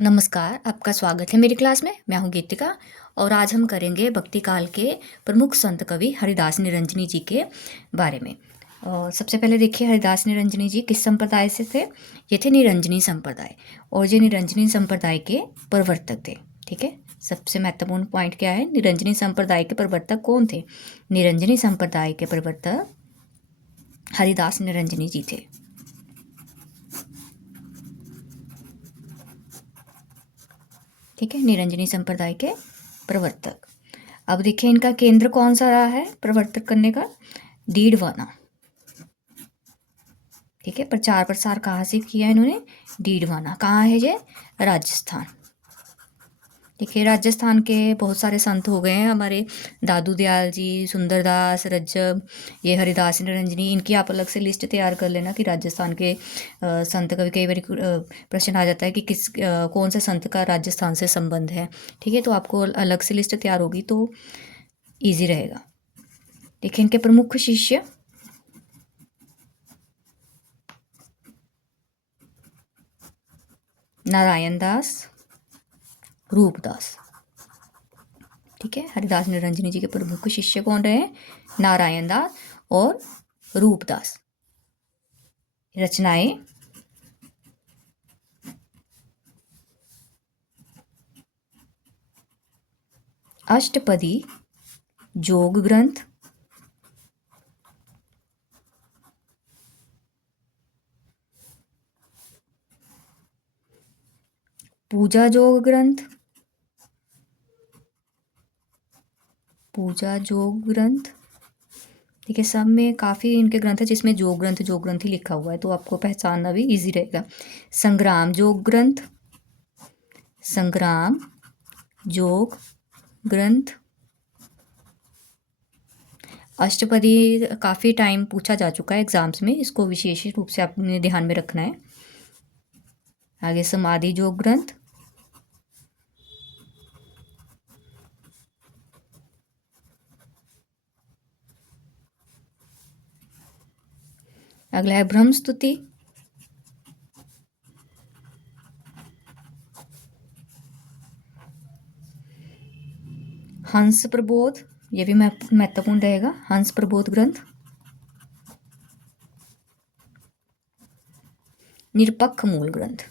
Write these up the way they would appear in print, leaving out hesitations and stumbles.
नमस्कार, आपका स्वागत है मेरी क्लास में। मैं हूँ गीतिका और आज हम करेंगे भक्ति काल के प्रमुख संत कवि हरिदास निरंजनी जी के बारे में। और सबसे पहले देखिए, हरिदास निरंजनी जी किस संप्रदाय से थे? ये थे निरंजनी संप्रदाय, और ये निरंजनी संप्रदाय के प्रवर्तक थे। ठीक है, सबसे महत्वपूर्ण पॉइंट क्या है? निरंजनी संप्रदाय के प्रवर्तक कौन थे? निरंजनी संप्रदाय के प्रवर्तक हरिदास निरंजनी जी थे। ठीक है, निरंजनी संप्रदाय के प्रवर्तक। अब देखिए, इनका केंद्र कौन सा रहा है प्रवर्तक करने का? डीडवाना। ठीक है, प्रचार प्रसार कहाँ से किया इन्होंने? डीडवाना। कहाँ है ये? राजस्थान। देखिए, राजस्थान के बहुत सारे संत हो गए हैं हमारे, दादू दयाल जी, सुंदरदास, रज्जब, ये हरिदास निरंजनी। इनकी आप अलग से लिस्ट तैयार कर लेना कि राजस्थान के संत कवि। कई बार प्रश्न आ जाता है कि कौन से संत का राजस्थान से संबंध है। ठीक है, तो आपको अलग से लिस्ट तैयार होगी तो ईजी रहेगा। देखिए, इनके प्रमुख शिष्य नारायण दास, रूपदास। ठीक है, हरिदास निरंजनी जी के प्रमुख शिष्य कौन रहे? नारायण दास और रूपदास। रचनाएं अष्टपदी, जोग ग्रंथ, पूजा जोग ग्रंथ, पूजा जोग ग्रंथ। ठीक है, सब में काफ़ी इनके ग्रंथ है जिसमें जोग ग्रंथ ही लिखा हुआ है, तो आपको पहचानना भी इजी रहेगा। संग्राम जोग ग्रंथ, संग्राम जोग ग्रंथ। अष्टपदी काफ़ी टाइम पूछा जा चुका है एग्जाम्स में, इसको विशेष रूप से आपने ध्यान में रखना है। आगे समाधि जोग ग्रंथ, अगला है ब्रह्म स्तुति, हंस प्रबोध, ये भी महत्वपूर्ण रहेगा, हंस प्रबोध ग्रंथ, निरपक्ष मूल ग्रंथ।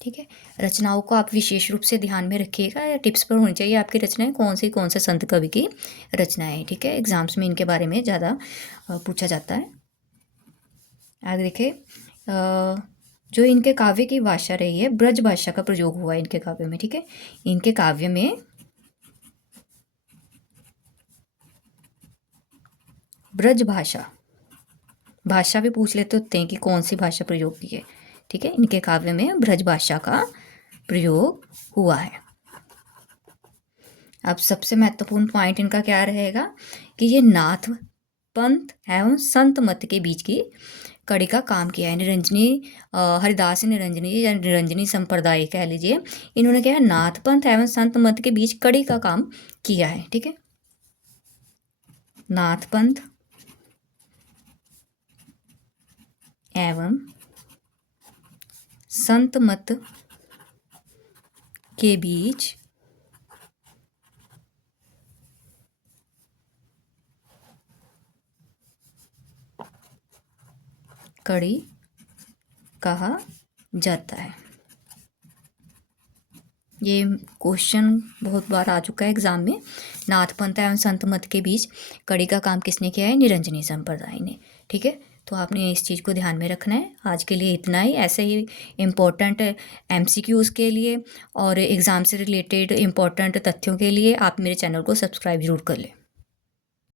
ठीक है, रचनाओं को आप विशेष रूप से ध्यान में रखिएगा, या टिप्स पर होनी चाहिए आपकी रचनाएं, कौन से संत कवि की रचनाएं। ठीक है, एग्जाम्स में इनके बारे में ज़्यादा पूछा जाता है। आगे देखिए, जो इनके काव्य की भाषा रही है, ब्रज भाषा का प्रयोग हुआ है इनके काव्य में। ठीक है, इनके काव्य में ब्रज भाषा भी पूछ लेते होते हैं कि कौन सी भाषा प्रयोग की है। ठीक है, इनके काव्य में ब्रज भाषा का प्रयोग हुआ है। अब सबसे महत्वपूर्ण पॉइंट इनका क्या रहेगा कि ये नाथ पंथ एवं संत मत के बीच की कड़ी का काम किया है। निरंजनी हरिदास निरंजनी या निरंजनी संप्रदाय कह लीजिए, इन्होंने क्या है, नाथ पंथ एवं संत मत के बीच कड़ी का काम किया है। ठीक है, नाथ पंथ एवं संत मत के बीच कड़ी कहा जाता है। ये क्वेश्चन बहुत बार आ चुका है एग्जाम में। नाथ पंथ एवं संत मत के बीच कड़ी का काम किसने किया है? निरंजनी संप्रदाय ने। ठीक है, तो आपने इस चीज़ को ध्यान में रखना है। आज के लिए इतना ही। ऐसे ही इम्पोर्टेंट एमसीक्यूज़ के लिए और एग्ज़ाम से रिलेटेड इम्पोर्टेंट तथ्यों के लिए आप मेरे चैनल को सब्सक्राइब जरूर कर लें।